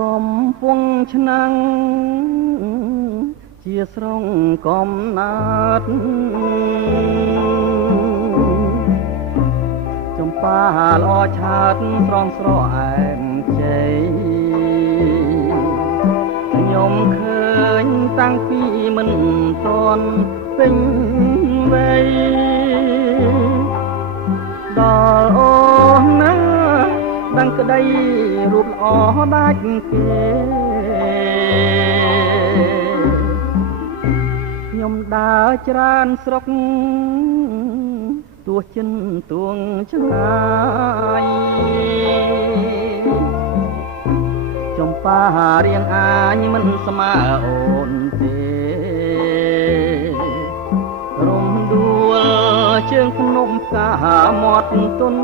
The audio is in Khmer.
កំពុងឆ្នាំងជាស្រុងកំណាត់ចំប៉ាល្អឆាតស្រងស្រអែមជ័យខ្ញុំឃើញតាំងពីមិនទាន់ពេញវ័យដល់អូនណាដឹងក្តីរូបល្អដាច់គេខ្ញុំដើរច្រើនស្រុកទោះចិនទួងឆ្ងាយចំប៉ារៀងអាញមិនស្មើអូនទេរំដួលជើងភ្នំផ្កាមាត់ទុន